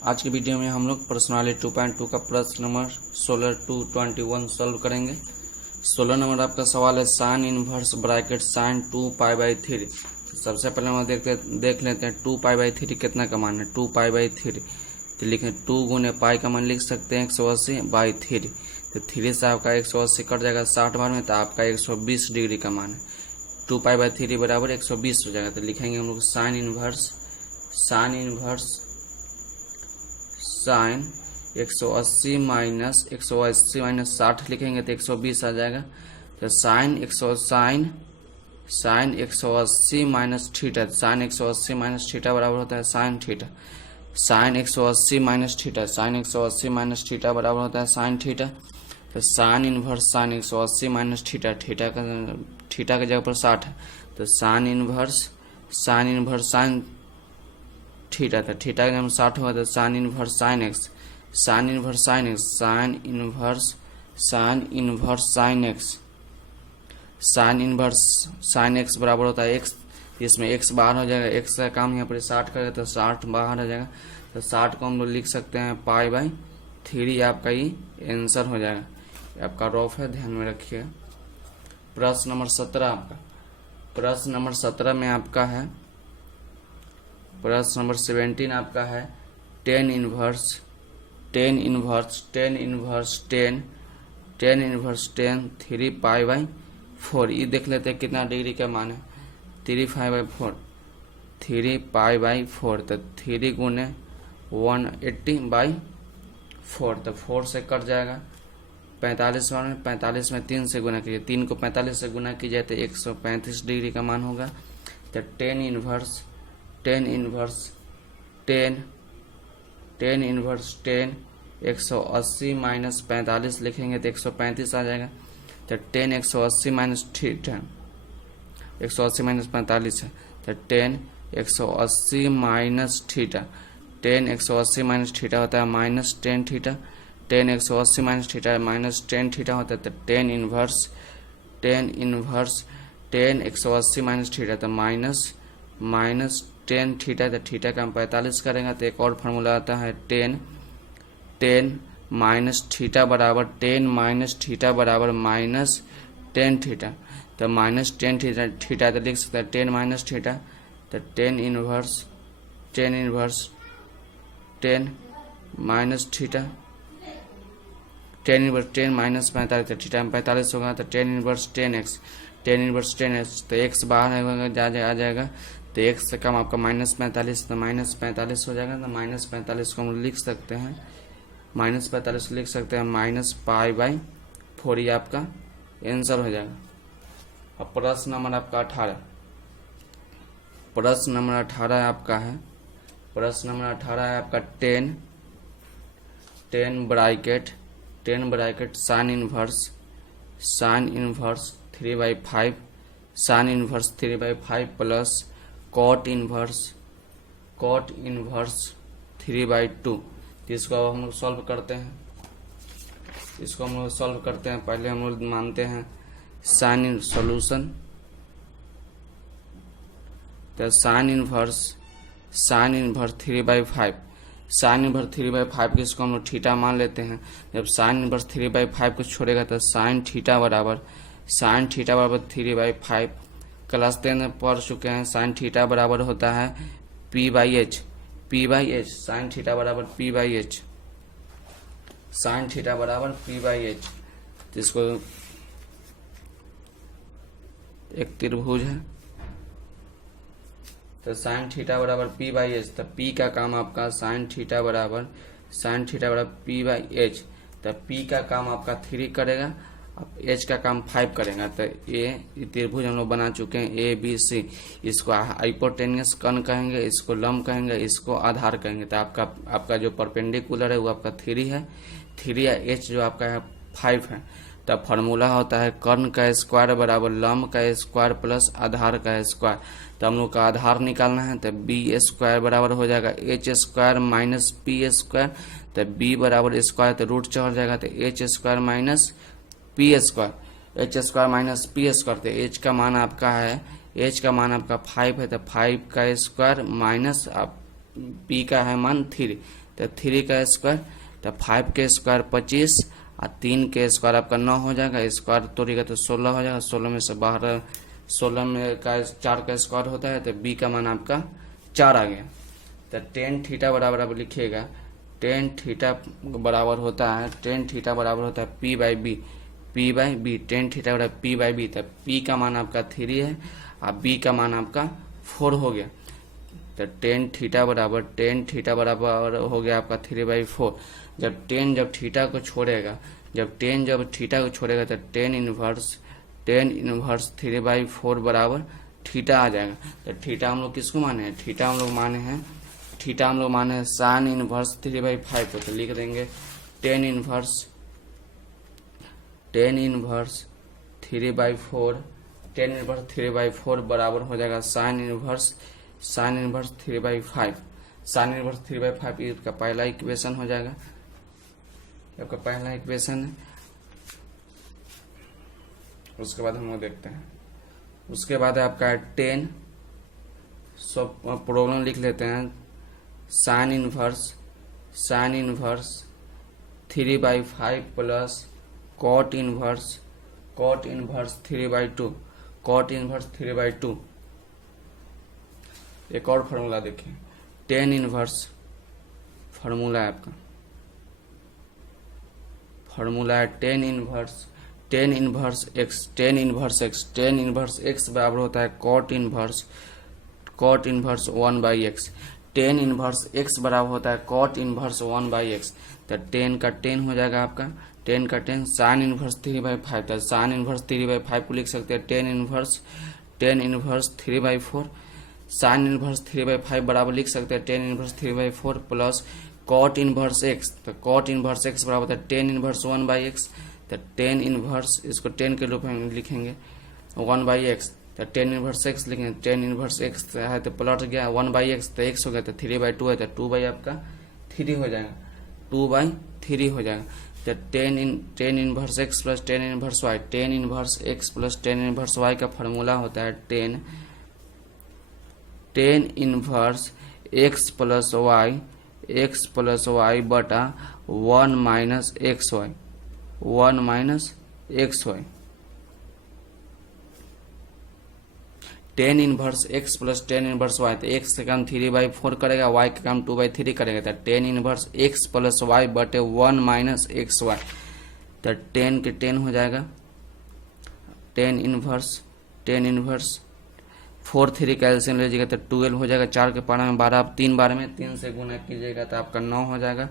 आज की वीडियो में हम लोग पर्सनालिटी 2.2 का प्रश्न नंबर 16 to 21 सॉल्व करेंगे। 16 नंबर आपका सवाल है साइन इनवर्स ब्रैकेट साइन 2π/3। सबसे पहले हम देख लेते हैं 2π/3 कितना का मान है। 2π/3 तो लिखें 2 गुने पाई का मान लिख सकते हैं 180/3। तो 3 से आपका 180 कट जाएगा 60 बार में, तो आपका 120 डिग्री का मान है। 2π/3 बराबर 120 हो जाएगा। तो लिखेंगे हम लोग साइन इनवर्स साइन 180 माइनस 60 लिखेंगे तो 120 आ जाएगा। तो sine 180 minus theta, sine 180 minus theta बराबर होता है sine theta. Sine 180 minus theta बराबर होता है साइन थीटा। तो sine inverse sine 180 minus theta की जगह पर 60 है। तो साइन इनवर्स साइन थीटा था, थीटा का जब 60 हुआ तो sine inverse sine X sine X बराबर होता है एक्स। इसमें एक्स बाहर हो जाएगा, एक्स का काम यहाँ पर 60 करेगा तो 60 बाहर हो जाएगा। तो 60 को हम लोग लिख सकते हैं π/3। आपका ये आंसर हो जाएगा। आपका रफ है, ध्यान में रखिएगा। प्रश्न नंबर 17 में आपका है। प्रश्न नंबर 17 आपका है 10 इनवर्स 3π/4। ये देख लेते हैं कितना डिग्री का मान है। 3π/4 तो 3 गुने 180/4। तो 4 से कट जाएगा 45 बार में, 45 में 3 से गुना कीजिए, 3 को 45 से गुना कीजिए तो 135 डिग्री का मान होगा। तो 10 इनवर्स 180 माइनस 45 लिखेंगे तो 135 आ जाएगा। तो 10 180 माइनस थीटा 180 माइनस 45 है। तो 10 180 माइनस थीटा 10 180 माइनस थीटा होता है minus 10 theta. 10 180 minus theta minus 10 theta होता है। तो 10 इनवर्स 10 180 माइनस थीटा तो माइनस 10 थीटा। तो थीटा का हम 45 करेंगे तो एक और फार्मूला आता है 10 माइनस थीटा बराबर माइनस 10 थीटा। तो माइनस 10 थीटा तो लिख सकते हैं 10 माइनस थीटा। तो 10 इनवर्स 10 माइनस थीटा 10 माइनस 45 तो थीटा में 45 होगा। तो 10 इनवर्स 10x तो x बाहर आ जाएगा। तो x से कम आपका माइनस 45 तो माइनस 45 हो जाएगा। तो माइनस 45 को हम लिख सकते हैं माइनस π/4। ये आपका आंसर हो जाएगा। अब प्रश्न नंबर आपका 18 आपका है। प्रश्न नंबर 18 है आपका 10 bracket sine inverse 3/5 plus cot inverse 3/2। इसको अब हम लोग सॉल्व करते हैं। पहले हम लोग मानते हैं साइन सॉल्यूशन। तो साइन इनवर्स 3/5 की इसको हम लोग थीटा मान लेते हैं। जब साइन इनवर्स 3/5 को छोड़ेगा तो साइन थीटा बराबर 3/5 क्लास 10 में पढ़ चुके हैं। साइन थीटा बराबर होता है p/h साइन थीटा बराबर p/h। तो इसको एक त्रिभुज है तो साइन थीटा बराबर p/h। तो p का काम आपका साइन थीटा बराबर p/h। तो p का काम आपका 3 करेगा, अब h का काम 5 करेगा। तो ये त्रिभुज हम लोग बना चुके हैं ABC। इसको हाइपोटेन्यूस कर्ण कहेंगे, इसको लंब कहेंगे, इसको आधार कहेंगे। तो आपका जो परपेंडिकुलर है वो आपका 3 है, 3 या h जो आपका है 5 है। तो फार्मूला होता है कर्ण का स्क्वायर बराबर लंब का स्क्वायर प्लस आधार का स्क्वायर। तो हम लोग का आधार निकालना है। तो b² बराबर हो जाएगा h² माइनस p²। तो b बराबर स्क्वायर तो रूट चढ़ जाएगा तो h² माइनस p²। तो h का मान आपका है h का मान आपका 5 है। तो 5 का स्क्वायर माइनस p का है मान 3। तो 3 का स्क्वायर, तो 5 के स्क्वायर 25 और 3 के स्क्वायर आपका 9 हो जाएगा, स्क्वायर तोड़ेगा तो 16 हो जाएगा, 16 में से बाहर 16 में का 4 का स्क्वायर होता है, तो बी का मान आपका 4 आ गया। तो टेन थीटा बराबर आप लिखिएगा, टेन थीटा बराबर होता है, टेन थीटा बराबर होता है P by B, P by B, tan theta बराबर पी बाई बी। तो पी का मान आपका 3 है और बी का मान आपका 4 हो गया। तो टेन थीटा बराबर हो गया आपका 3/4। जब थीटा को छोड़ेगा, जब थीटा को छोड़ेगा तो टेन इनवर्स 3/4 बराबर थीटा आ जाएगा। तो थीटा हम लोग किसको माने हैं, थीटा हम लोग माने हैं साइन इनवर्स 3/5 को। तो लिख देंगे टेन इनवर्स 3/4 बराबर हो जाएगा साइन इनवर्स 3/5। साइन इनवर्स 3/5 इसका पहला इक्वेशन हो जाएगा, आपका पहला इक्वेशन है। उसके बाद हम लोग देखते हैं, उसके बाद आपका 10, सब प्रॉब्लम लिख लेते हैं। Sine inverse 3/5 plus cot inverse 3/2, cot inverse 3/2। एक और फार्मूला देखिए, टेन इनवर्स फार्मूला है आपका, फार्मूला है टेन इनवर्स एक्स बराबर होता है cot inverse 1/x। Tan inverse x बराबर होता है कॉट इनवर्स 1/x। तो 10 का 10 हो जाएगा आपका, 10 का 10 साइन इनवर्स 3/5। तो साइन इनवर्स 3/5 को लिख सकते हैं टेन इनवर्स 3/4। साइन इनवर्स 3/5 बराबर लिख सकते हैं tan inverse 3/4 plus cot inverse x. तो कॉट इनवर्स एक्स बराबर होता है टेन इनवर्स 1/x। तो टेन इनवर्स, इसको 10 के रूप में लिखेंगे 1/x। तो टेन इनवर्स एक्स लिखेंगे, टेन इनवर्स एक्स है तो पलट गया 1/x, तो x हो गया, तो 3/2 है, तो 2 आपका 3 हो जाएगा, 2/3 हो जाएगा। तो tan inverse x plus tan inverse y, tan inverse x plus tan inverse y का फार्मूला होता है tan inverse x plus y बटा 1 minus x y. Tan inverse x plus tan inverse y, तो एक्स का काम 3/4 करेगा, Y का काम 2/3 करेगा। तो tan inverse x plus y बटे 1 माइनस एक्स वाई। तो 10 के 10 हो जाएगा, टेन इनवर्स 4 3 का एलसीएम लीजिएगा तो 12 हो जाएगा। 4 के पारा में 12, आप 3 बार में 3 से गुना कीजिएगा तो आपका 9 हो जाएगा।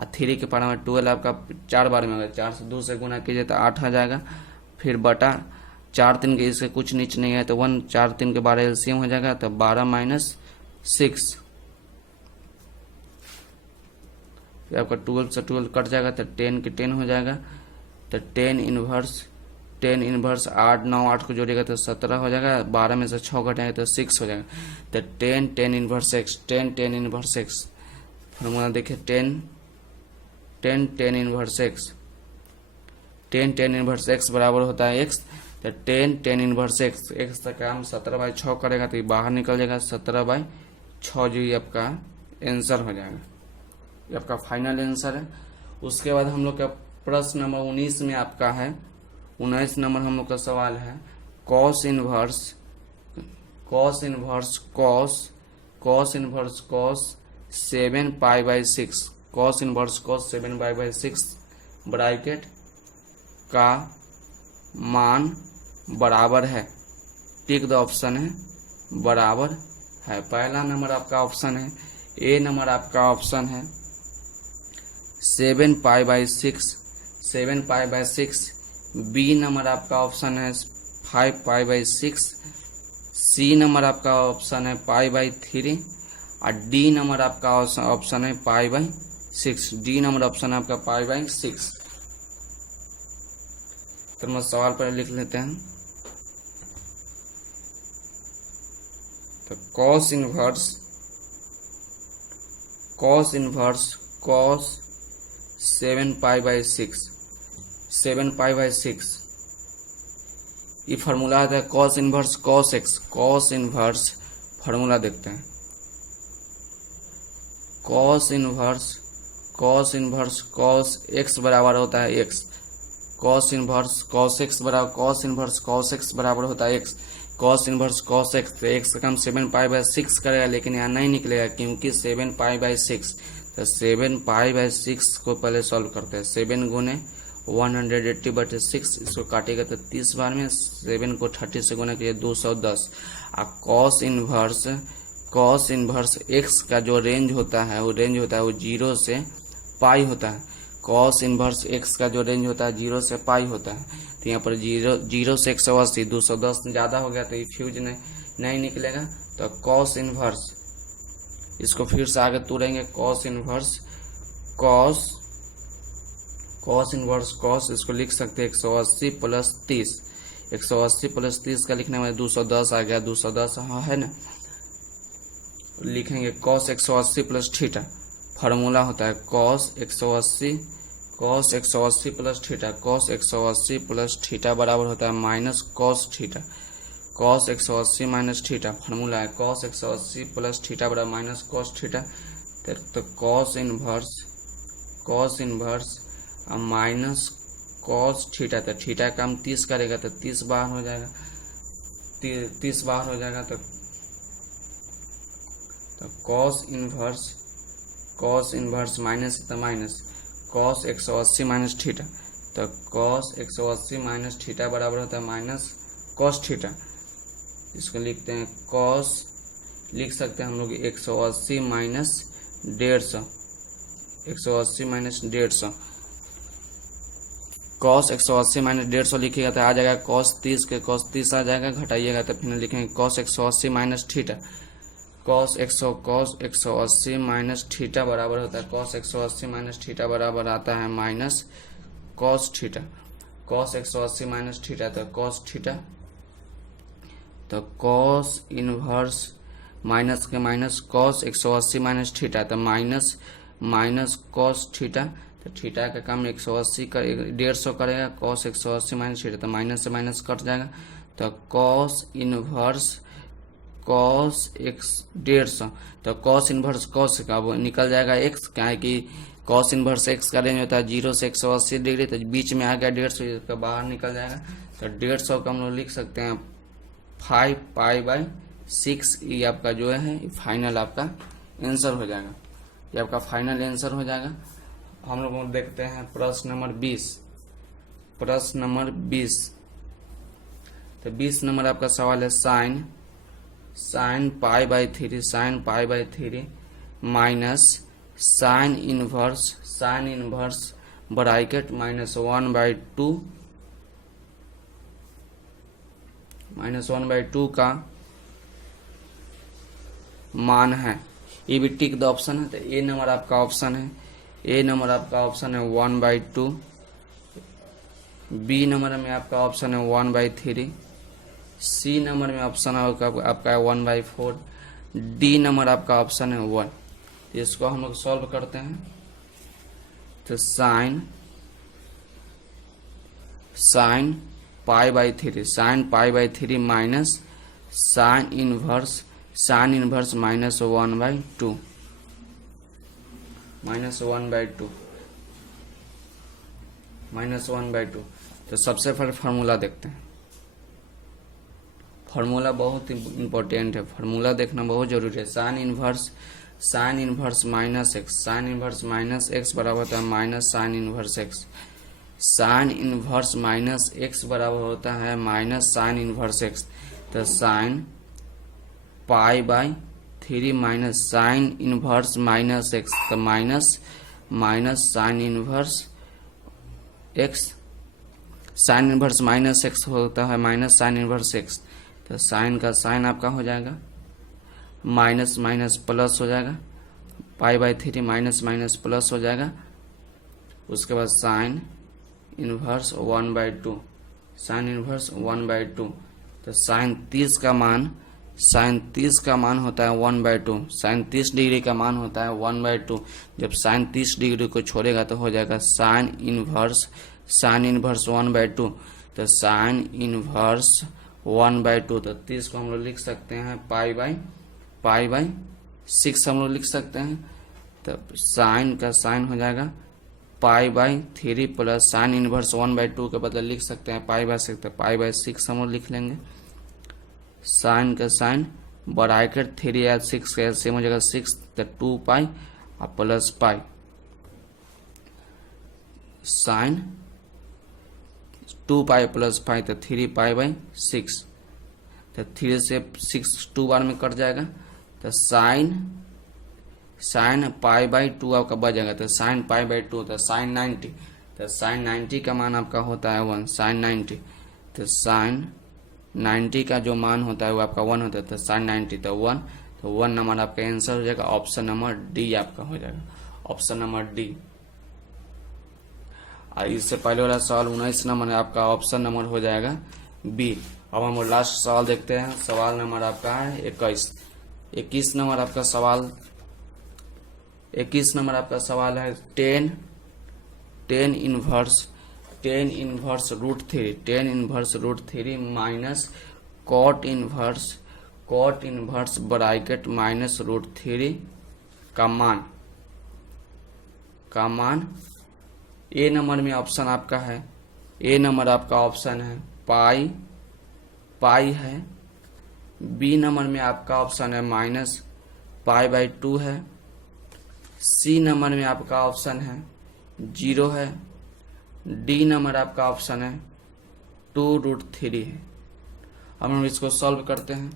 और 3 के पारा में 12 आपका 4 बार में होगा, 4 से 2 से गुना कीजिए तो 8 आ जाएगा। फिर बटा 4 3 के इससे कुछ नीचे नहीं है तो 1, 4 3 के 12 एलसीएम हो जाएगा, तो 12 माइनस 6, फिर आपका 12 से 12 कट जाएगा तो 10 के 10 हो जाएगा। तो 10 इनवर्स 8 9 8 को जोड़ेगा तो 17 हो जाएगा, 12 में से 6 घटाएंगे तो 6 हो जाएगा। तो 10 इनवर्स एक्स फार्मूला देखिए 10 इनवर्स एक्स बराबर होता है एक्स। तो 10 इनवर्स एक्स का काम 17/6 करेगा तो ये बाहर निकल जाएगा, 17/6 जो ये आपका आंसर हो जाएगा, ये आपका फाइनल आंसर है। उसके बाद हम लोग का प्रश्न नंबर 19 में आपका है, 19 नंबर हम लोग का सवाल है cos inverse cos 7π/6, cos inverse cos 7π/6 bracket का मान बराबर है, टिक द ऑप्शन है बराबर है। पहला नंबर आपका ऑप्शन है, ए नंबर आपका ऑप्शन है 7π/6, बी नंबर आपका ऑप्शन है 5π/6, सी नंबर आपका ऑप्शन है π/3 और डी नंबर आपका ऑप्शन है π/6। डी नंबर ऑप्शन है आपका π/6। तो हम सवाल पर लिख लेते हैं। तो कॉस इनवर्स कॉस 7π/6 ये फार्मूला आता है cos inverse cos x. Cos inverse formula देखते हैं, कॉस इनवर्स कॉस एक्स बराबर होता है x, cos inverse cos x बराबर कॉस इनवर्स कॉस एक्स बराबर होता है x, cos inverse cos x, तो एक्स का काम 7π/6 करेगा, लेकिन यहाँ नहीं निकलेगा क्योंकि 7π/6। तो 7π/6 को पहले सॉल्व करते हैं। 7 गुने 180/6, इसको काटेगा तो 30 बार में, 7 को 30 से गुना किया 210। और कॉस इनवर्स एक्स का जो रेंज होता है वो 0 से पाई होता है। कॉस इनवर्स एक्स का जो रेंज होता है 0 से पाई होता है। तो यहाँ पर 0 से 180, 210 ज़्यादा हो गया तो ये फ्यूज नहीं निकलेगा। तो कॉस इनवर्स, इसको फिर से आगे तोड़ेंगे, कॉस इनवर्स कॉस, इसको लिख सकते हैं 180 + 30, 180 + 30 का लिखने में 210 आ गया, 210 है ना। लिखेंगे cos 180 + थीटा, फार्मूला होता है cos 180 + थीटा बराबर होता है minus cos theta, cos 180 minus theta, formula है cos 180 + थीटा बराबर माइनस cos थीटा। तो cos inverse minus cos theta, तो थीटा का हम 30 करेगा तो 30 बार हो जाएगा, 30 बार हो जाएगा। तो cos इनवर्स माइनस तो माइनस cos 180 माइनस थीटा, तो cos 180 माइनस थीटा बराबर होता है माइनस cos थीटा। इसको लिखते हैं cos, लिख सकते हैं हम लोग 180 माइनस 150, 180 माइनस 150, cos 180 माइनस 150 लिखिएगा तो आ जाएगा cos 30 के cos 30 आ जाएगा, घटाइएगा तो फिर लिखेंगे cos 180 minus theta, cos 180 minus theta बराबर होता है cos 180 माइनस थीटा बराबर आता है minus cos theta, cos 180 minus theta तो cos थीटा। तो cos इनवर्स माइनस के माइनस cos 180 माइनस थीटा, तो माइनस cos थीटा, तो थीटा का काम 180 का 150 करेगा, cos 180 माइनस थीटा, तो माइनस से माइनस कट जाएगा। तो cos इनवर्स cos x 150, तो cos इनवर्स cos का वो निकल जाएगा x, क्या है कि cos इनवर्स x का रेंज होता है 0 से 180 डिग्री, तो बीच में आ गया 150, इसका बाहर निकल जाएगा। तो 150 का हम लोग लिख सकते हैं 5π/6, ये आपका जो है फाइनल आपका आंसर हो जाएगा, ये आपका फाइनल आंसर हो जाएगा। हम लोग देखते हैं प्रश्न नंबर 20। तो 20 नंबर आपका सवाल है sin π/3 minus sin inverse bracket -1/2 का मान है। ये भी टिक द ऑप्शन है, तो ए नंबर आपका ऑप्शन है, 1/2, बी नंबर में आपका ऑप्शन है 1/3, सी नंबर में ऑप्शन है आपका 1/4, डी नंबर आपका ऑप्शन है 1। इसको हम लोग सॉल्व करते हैं। तो sin π/3 माइनस sin इनवर्स -1/2, तो सबसे पहले फार्मूला देखते हैं। फार्मूला बहुत इंपॉर्टेंट है, फार्मूला देखना बहुत जरूरी है। sin इनवर्स माइनस x बराबर होता है minus sin inverse x, sin inverse minus x बराबर होता है माइनस sin इनवर्स x। तो sin π/3 minus sin inverse minus x, तो minus sin inverse x, sin inverse minus x होता है माइनस sin इनवर्स x। तो साइन का sine आपका हो जाएगा माइनस प्लस हो जाएगा, π/3 माइनस प्लस हो जाएगा। उसके बाद साइन इनवर्स 1/2, तो साइन 30 का मान होता है 1/2, साइन 30 डिग्री का मान होता है 1/2। जब साइन 30 डिग्री को छोड़ेगा तो हो जाएगा साइन इनवर्स 1/2, तो साइन इनवर्स 1/2। तो 30 को हम लोग लिख सकते हैं π/6 हम लोग लिख सकते हैं, तो साइन का साइन हो जाएगा π/3 प्लस साइन इनवर्स 1/2 के बदले लिख सकते हैं π/6, तो π/6 हम लोग लिख लेंगे। साइन का साइन ब्रैकेट 3 या 6 का एलसीएम हो जाएगा 6, तो 2π और plus pi sine 2π plus pi, तो 3π/6, तो 3 से 6 2 बार में कट जाएगा, तो साइन π/2 आपका बच जाएगा, तो साइन π/2, तो साइन 90, तो साइन 90 का मान आपका होता है 1, साइन 90, तो साइन 90 का जो मान होता है वो आपका 1 होता है, तो साइन 90 तो 1, तो 1 नंबर आपका आंसर हो जाएगा। ऑप्शन नंबर डी आपका हो जाएगा, ऑप्शन नंबर डी। और इससे पहले वाला सवाल 19 नंबर है आपका, ऑप्शन नंबर हो जाएगा बी। अब हम लास्ट सवाल देखते हैं, सवाल नंबर आपका है 21 नंबर आपका सवाल, 21 नंबर आपका सवाल है 10 inverse root three minus cot inverse bracket minus root three का मान ए नंबर में ऑप्शन आपका है, ए नंबर आपका ऑप्शन है पाई है, बी नंबर में आपका ऑप्शन है -π/2 है, सी नंबर में आपका ऑप्शन है 0 है, डी नंबर आपका ऑप्शन है 2√3 है। अब हम इसको सॉल्व करते हैं।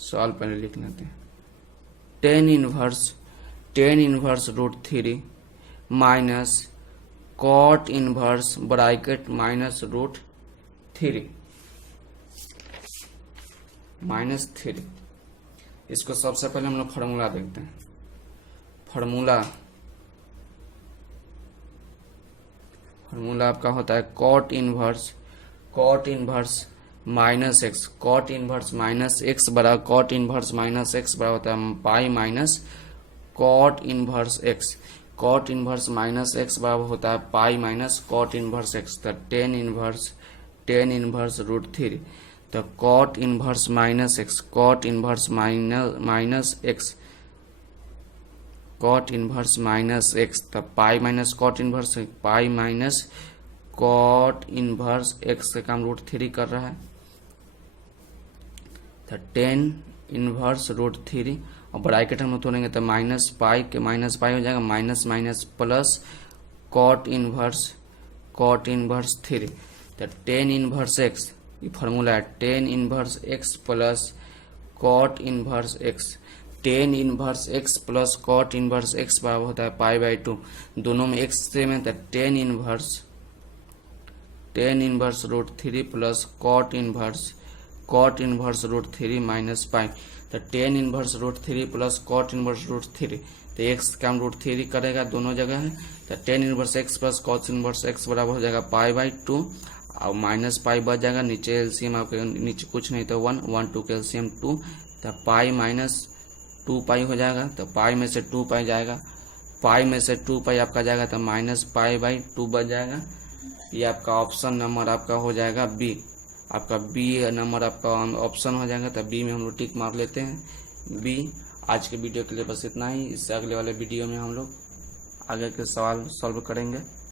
सॉल्व पहले लिख लेते हैं। 10 inverse √3 minus cot inverse bracket minus √3 -3। इसको सबसे पहले हम लोग फार्मूला देखते हैं। फार्मूला आपका होता है cot inverse minus x, cot inverse minus x बराबर कॉट इनवर्स माइनस एक्स बराबर होता है pi minus cot inverse x, cot inverse minus x बराबर होता है pi minus cot inverse x. तो 10 इनवर्स √3, तो cot inverse minus x, cot inverse minus x, cot inverse minus x, तो pi minus cot inverse, pi minus cot inverse x का काम √3 कर रहा है। तो 10 इनवर्स √3 और ब्रैकेट हम तोड़ेंगे तो माइनस पाई के माइनस पाई हो जाएगा, minus minus plus cot inverse 3, तो 10 इनवर्स एक्स, ये फार्मूला है 10 inverse x plus cot inverse x, 10 inverse x plus cot inverse x बराबर होता है π/2, दोनों में एक्स सेम है, तो 10 inverse √3 plus cot inverse √3 minus pi, तो 10 इनवर्स √3 प्लस कॉट इनवर्स √3, तो एक्स का हम √3 करेगा दोनों जगह है, तो 10 inverse x plus cot inverse x बराबर हो जाएगा π/2 और माइनस पाई बच जाएगा, नीचे एलसीएम आपके नीचे कुछ नहीं तो 1 2 के एलसीएम 2, तो पाई माइनस 2π हो जाएगा, तो पाई में से 2π जाएगा, पाई में से 2π आपका जाएगा तो -π/2 बच जाएगा। ये आपका ऑप्शन नंबर आपका हो जाएगा बी, आपका बी नंबर आपका ऑप्शन हो जाएगा, तो बी में हम लोग टिक मार लेते हैं बी। आज के वीडियो के लिए बस इतना ही, इससे अगले वाले वीडियो में हम लोग आगे के सवाल सॉल्व करेंगे।